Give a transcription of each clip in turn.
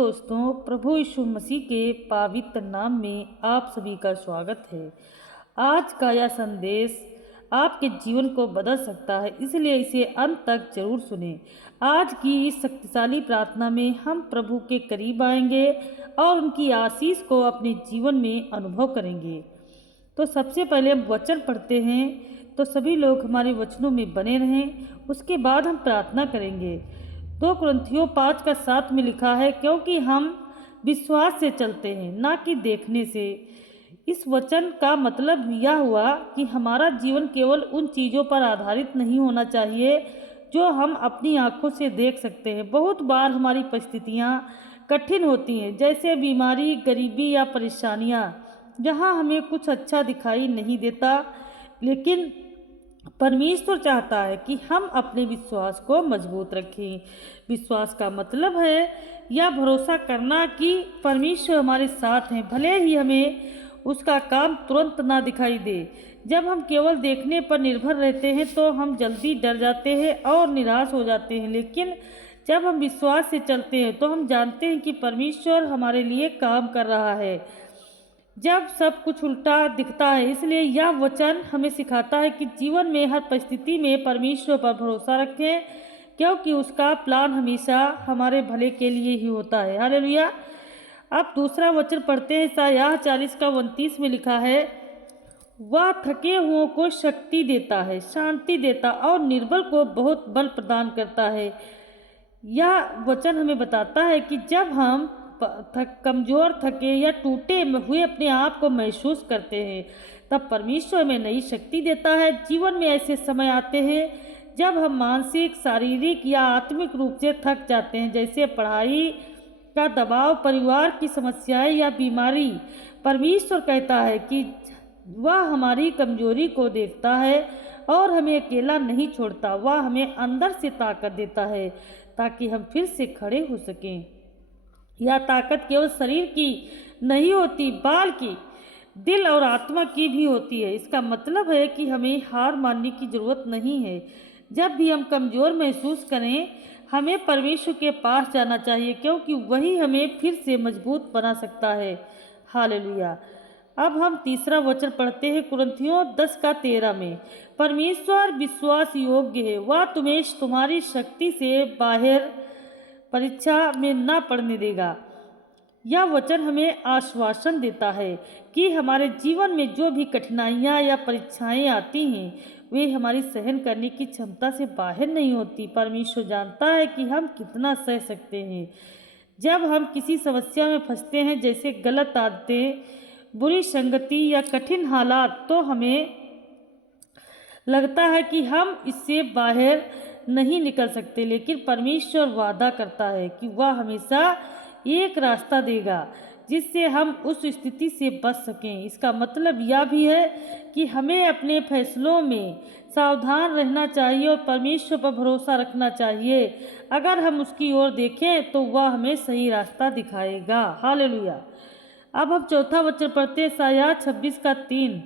दोस्तों, प्रभु यीशु मसीह के पवित्र नाम में आप सभी का स्वागत है। आज का यह संदेश आपके जीवन को बदल सकता है, इसलिए इसे अंत तक जरूर सुनें। आज की इस शक्तिशाली प्रार्थना में हम प्रभु के करीब आएंगे और उनकी आशीष को अपने जीवन में अनुभव करेंगे। तो सबसे पहले हम वचन पढ़ते हैं, तो सभी लोग हमारे वचनों में बने रहें। उसके बाद हम प्रार्थना करेंगे। 2 कुरिन्थियों 5:7 में लिखा है, क्योंकि हम विश्वास से चलते हैं, ना कि देखने से। इस वचन का मतलब यह हुआ कि हमारा जीवन केवल उन चीज़ों पर आधारित नहीं होना चाहिए जो हम अपनी आंखों से देख सकते हैं। बहुत बार हमारी परिस्थितियाँ कठिन होती हैं, जैसे बीमारी, गरीबी या परेशानियाँ, जहाँ हमें कुछ अच्छा दिखाई नहीं देता, लेकिन परमेश्वर चाहता है कि हम अपने विश्वास को मजबूत रखें। विश्वास का मतलब है यह भरोसा करना कि परमेश्वर हमारे साथ हैं, भले ही हमें उसका काम तुरंत ना दिखाई दे। जब हम केवल देखने पर निर्भर रहते हैं तो हम जल्दी डर जाते हैं और निराश हो जाते हैं, लेकिन जब हम विश्वास से चलते हैं तो हम जानते हैं कि परमेश्वर हमारे लिए काम कर रहा है जब सब कुछ उल्टा दिखता है। इसलिए यह वचन हमें सिखाता है कि जीवन में हर परिस्थिति में परमेश्वर पर भरोसा रखें, क्योंकि उसका प्लान हमेशा हमारे भले के लिए ही होता है। हालेलुया। अब दूसरा वचन पढ़ते हैं। यशायाह 40:29 में लिखा है, वह थके हुओं को शक्ति देता है, शांति देता और निर्बल को बहुत बल प्रदान करता है। यह वचन हमें बताता है कि जब हम कमज़ोर, थके या टूटे हुए अपने आप को महसूस करते हैं, तब परमेश्वर हमें नई शक्ति देता है। जीवन में ऐसे समय आते हैं जब हम मानसिक, शारीरिक या आत्मिक रूप से थक जाते हैं, जैसे पढ़ाई का दबाव, परिवार की समस्याएं या बीमारी। परमेश्वर कहता है कि वह हमारी कमजोरी को देखता है और हमें अकेला नहीं छोड़ता। वह हमें अंदर से ताकत देता है ताकि हम फिर से खड़े हो सकें। यह ताकत केवल शरीर की नहीं होती, बल्कि दिल और आत्मा की भी होती है। इसका मतलब है कि हमें हार मानने की जरूरत नहीं है। जब भी हम कमज़ोर महसूस करें, हमें परमेश्वर के पास जाना चाहिए, क्योंकि वही हमें फिर से मजबूत बना सकता है। हालेलुया। अब हम तीसरा वचन पढ़ते हैं। कुरिन्थियों 10:13 में, परमेश्वर विश्वास योग्य है, वह तुम्हें तुम्हारी शक्ति से बाहर परीक्षा में ना पड़ने देगा। यह वचन हमें आश्वासन देता है कि हमारे जीवन में जो भी कठिनाइयाँ या परीक्षाएं आती हैं, वे हमारी सहन करने की क्षमता से बाहर नहीं होती। परमेश्वर जानता है कि हम कितना सह सकते हैं। जब हम किसी समस्या में फंसते हैं, जैसे गलत आदतें, बुरी संगति या कठिन हालात, तो हमें लगता है कि हम इससे बाहर नहीं निकल सकते, लेकिन परमेश्वर वादा करता है कि वह हमेशा एक रास्ता देगा जिससे हम उस स्थिति से बच सकें। इसका मतलब यह भी है कि हमें अपने फैसलों में सावधान रहना चाहिए और परमेश्वर पर भरोसा रखना चाहिए। अगर हम उसकी ओर देखें तो वह हमें सही रास्ता दिखाएगा। हालेलुया। अब हम चौथा वचन पढ़ते हैं। यशायाह 26:3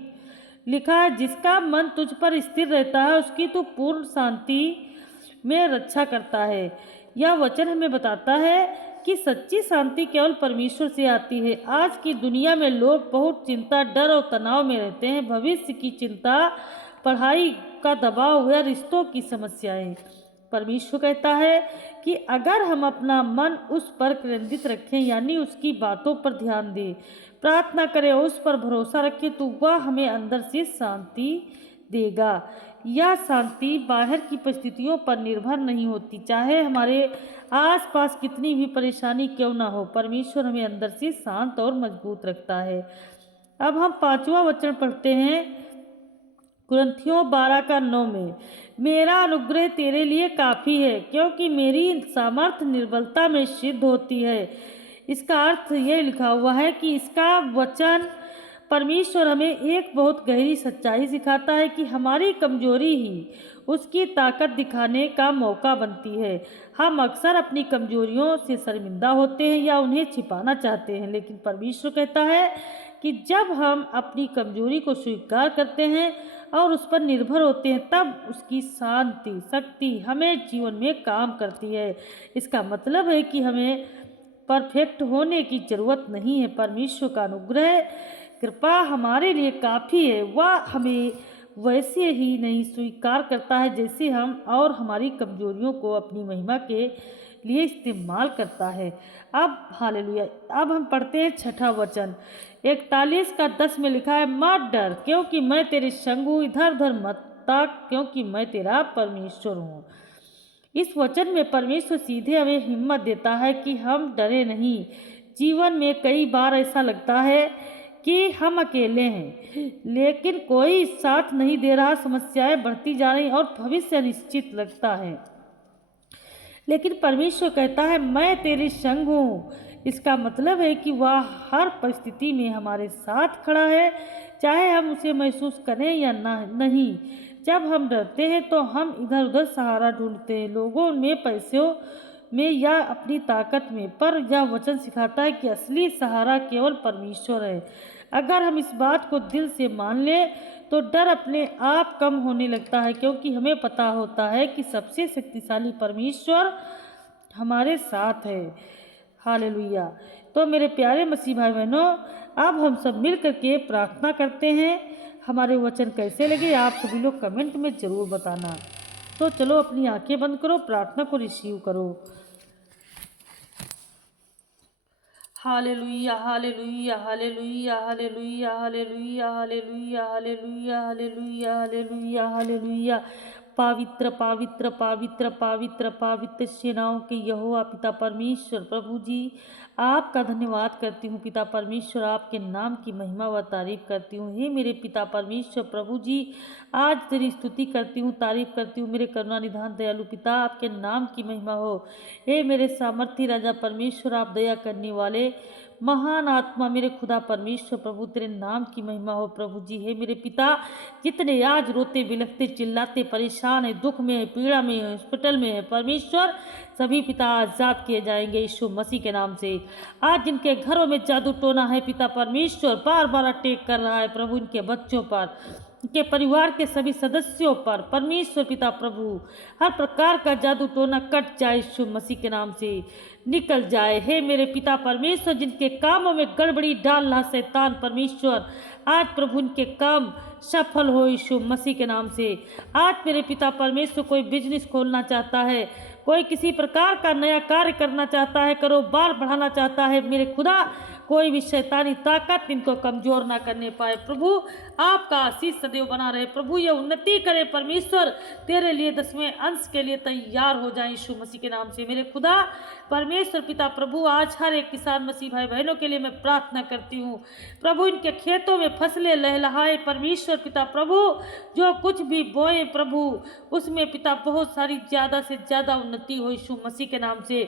लिखा है, जिसका मन तुझ पर स्थिर रहता है, उसकी तो पूर्ण शांति में रक्षा करता है। यह वचन हमें बताता है कि सच्ची शांति केवल परमेश्वर से आती है। आज की दुनिया में लोग बहुत चिंता, डर और तनाव में रहते हैं। भविष्य की चिंता, पढ़ाई का दबाव या रिश्तों की समस्याएं। परमेश्वर कहता है कि अगर हम अपना मन उस पर केंद्रित रखें, यानी उसकी बातों पर ध्यान दें, प्रार्थना करें, उस पर भरोसा रखें, तो वह हमें अंदर से शांति देगा। यह शांति बाहर की परिस्थितियों पर निर्भर नहीं होती, चाहे हमारे आसपास कितनी भी परेशानी क्यों ना हो। परमेश्वर हमें अंदर से शांत और मजबूत रखता है। अब हम पांचवा वचन पढ़ते हैं। कुरिन्थियों 12:9 में, मेरा अनुग्रह तेरे लिए काफ़ी है, क्योंकि मेरी सामर्थ्य निर्बलता में सिद्ध होती है। इसका अर्थ ये लिखा हुआ है कि इसका वचन परमेश्वर हमें एक बहुत गहरी सच्चाई सिखाता है कि हमारी कमजोरी ही उसकी ताकत दिखाने का मौका बनती है। हम अक्सर अपनी कमजोरियों से शर्मिंदा होते हैं या उन्हें छिपाना चाहते हैं, लेकिन परमेश्वर कहता है कि जब हम अपनी कमजोरी को स्वीकार करते हैं और उस पर निर्भर होते हैं, तब उसकी शांति, शक्ति हमें जीवन में काम करती है। इसका मतलब है कि हमें परफेक्ट होने की जरूरत नहीं है। परमेश्वर का अनुग्रह कृपा हमारे लिए काफ़ी है। वह हमें वैसे ही नहीं स्वीकार करता है जैसे हम, और हमारी कमजोरियों को अपनी महिमा के लिए इस्तेमाल करता है। अब हालेलुया, अब हम पढ़ते हैं छठा वचन 41:10 में लिखा है, मत डर क्योंकि मैं तेरे संग हूँ, इधर उधर मत ताक क्योंकि मैं तेरा परमेश्वर हूँ। इस वचन में परमेश्वर सीधे हमें हिम्मत देता है कि हम डरे नहीं। जीवन में कई बार ऐसा लगता है कि हम अकेले हैं, लेकिन कोई साथ नहीं दे रहा, समस्याएं बढ़ती जा रही और भविष्य अनिश्चित लगता है। लेकिन परमेश्वर कहता है, मैं तेरे संग हूँ। इसका मतलब है कि वह हर परिस्थिति में हमारे साथ खड़ा है, चाहे हम उसे महसूस करें या नहीं। जब हम डरते हैं तो हम इधर उधर सहारा ढूंढते हैं, लोगों में, पैसों में या अपनी ताकत में, पर यह वचन सिखाता है कि असली सहारा केवल परमेश्वर है। अगर हम इस बात को दिल से मान लें तो डर अपने आप कम होने लगता है, क्योंकि हमें पता होता है कि सबसे शक्तिशाली परमेश्वर हमारे साथ है। हालेलुया। तो मेरे प्यारे मसीह भाई बहनों, अब हम सब मिल करके प्रार्थना करते हैं। हमारे वचन कैसे लगे आप सभी लोग कमेंट में ज़रूर बताना। तो चलो अपनी आंखें बंद करो, प्रार्थना को रिसीव करो। Hallelujah hallelujah hallelujah hallelujah hallelujah hallelujah hallelujah hallelujah hallelujah hallelujah. पवित्र पवित्र पवित्र पवित्र पवित्र सेनाओं के यहोवा पिता परमेश्वर प्रभु जी, आपका धन्यवाद करती हूँ पिता परमेश्वर, आपके नाम की महिमा व तारीफ करती हूँ। हे मेरे पिता परमेश्वर प्रभु जी, आज तेरी स्तुति करती हूँ, तारीफ करती हूँ। मेरे करुणा निधान दयालु पिता, आपके नाम की महिमा हो। हे मेरे सामर्थी राजा परमेश्वर, आप दया करने वाले महान आत्मा, मेरे खुदा परमेश्वर प्रभु, तेरे नाम की महिमा हो प्रभु जी। हे मेरे पिता, जितने आज रोते बिलखते चिल्लाते परेशान है, दुख में है, पीड़ा में है, हॉस्पिटल में है परमेश्वर, सभी पिता आजाद किए जाएंगे यीशु मसीह के नाम से। आज जिनके घरों में जादू टोना है पिता परमेश्वर, बार बार अटैक कर रहा है प्रभु, इनके बच्चों पर, के परिवार के सभी सदस्यों पर परमेश्वर पिता प्रभु, हर प्रकार का जादू टोना कट जाए यीशु मसीह के नाम से, निकल जाए। हे मेरे पिता परमेश्वर, जिनके कामों में गड़बड़ी डाल रहा शैतान परमेश्वर, आज प्रभु इनके काम सफल हो यीशु मसीह के नाम से। आज मेरे पिता परमेश्वर, कोई बिजनेस खोलना चाहता है, कोई किसी प्रकार का नया कार्य करना चाहता है, कारोबार बढ़ाना चाहता है, मेरे खुदा कोई भी शैतानी ताकत इनको कमजोर ना करने पाए। प्रभु आपका आशीष सदैव बना रहे। प्रभु ये उन्नति करे परमेश्वर, तेरे लिए 10वें अंश के लिए तैयार हो जाए यीशु मसीह के नाम से। मेरे खुदा परमेश्वर पिता प्रभु, आज हर एक किसान मसीह भाई बहनों के लिए मैं प्रार्थना करती हूँ प्रभु, इनके खेतों में फसलें लहलहाए परमेश्वर पिता प्रभु, जो कुछ भी बोए प्रभु, उसमें पिता बहुत सारी ज़्यादा से ज़्यादा उन्नति हो यीशु मसीह के नाम से।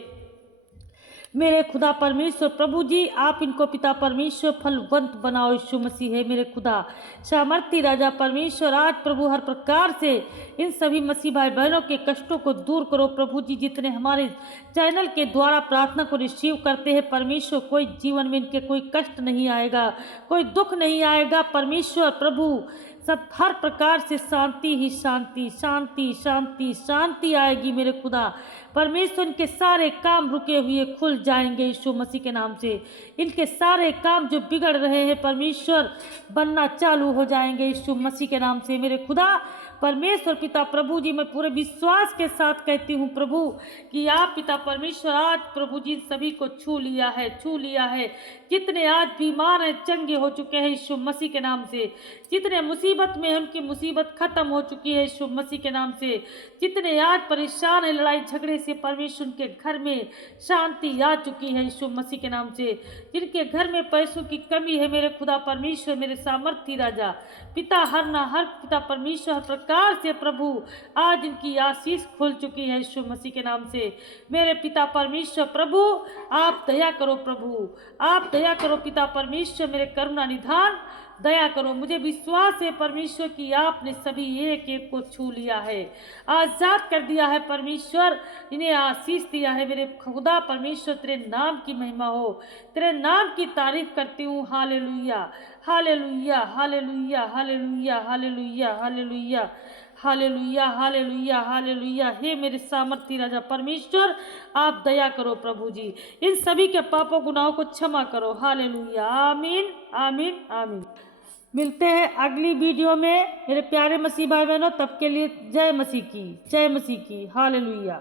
मेरे खुदा परमेश्वर प्रभु जी, आप इनको पिता परमेश्वर फलवंत बनाओ यीशु मसीह। है मेरे खुदा सामर्थी राजा परमेश्वर, आज प्रभु हर प्रकार से इन सभी मसीह भाई बहनों के कष्टों को दूर करो प्रभु जी। जितने हमारे चैनल के द्वारा प्रार्थना को रिसीव करते हैं परमेश्वर, कोई जीवन में इनके कोई कष्ट नहीं आएगा, कोई दुख नहीं आएगा परमेश्वर प्रभु, सब हर प्रकार से शांति ही शांति शांति शांति शांति आएगी मेरे खुदा परमेश्वर। इनके सारे काम रुके हुए खुल जाएंगे यीशु मसीह के नाम से। इनके सारे काम जो बिगड़ रहे हैं परमेश्वर, बनना चालू हो जाएंगे यीशु मसीह के नाम से। मेरे खुदा परमेश्वर पिता प्रभु जी, मैं पूरे विश्वास के साथ कहती हूँ प्रभु कि आप पिता परमेश्वर आज प्रभु जी सभी को छू लिया है, छू लिया है। जितने आज बीमार हैं चंगे हो चुके हैं यीशु मसीह के नाम से। जितने मुसीबत में हैं उनकी मुसीबत खत्म हो चुकी है यीशु मसीह के नाम से। जितने आज परेशान हैं लड़ाई झगड़े से परमेश्वर, उनके घर में शांति आ चुकी है यीशु मसीह के नाम से। जिनके घर में पैसों की कमी है मेरे खुदा परमेश्वर, मेरे सामर्थी राजा पिता, हर पिता परमेश्वर हर प्रकार से प्रभु आज इनकी आशीष खुल चुकी है यीशु मसीह के नाम से। मेरे पिता परमेश्वर प्रभु, आप दया करो प्रभु, आप दया करो पिता परमेश्वर, मेरे करुणा निधान दया करो। मुझे विश्वास है परमेश्वर कि आपने सभी एक एक को छू लिया है, आजाद कर दिया है परमेश्वर, इन्हें आशीष दिया है। मेरे खुदा परमेश्वर, तेरे नाम की महिमा हो, तेरे नाम की तारीफ करती हूँ। Hallelujah hallelujah hallelujah hallelujah hallelujah hallelujah hallelujah hallelujah hallelujah. हे मेरे सामर्थी राजा परमेश्वर, आप दया करो प्रभु जी, इन सभी के पापों गुनाहों को क्षमा करो। हालेलुया, आमीन आमीन आमीन। मिलते हैं अगली वीडियो में मेरे प्यारे मसीह भाई बहनों, तब के लिए जय मसीह की, जय मसीह की। हालेलुया।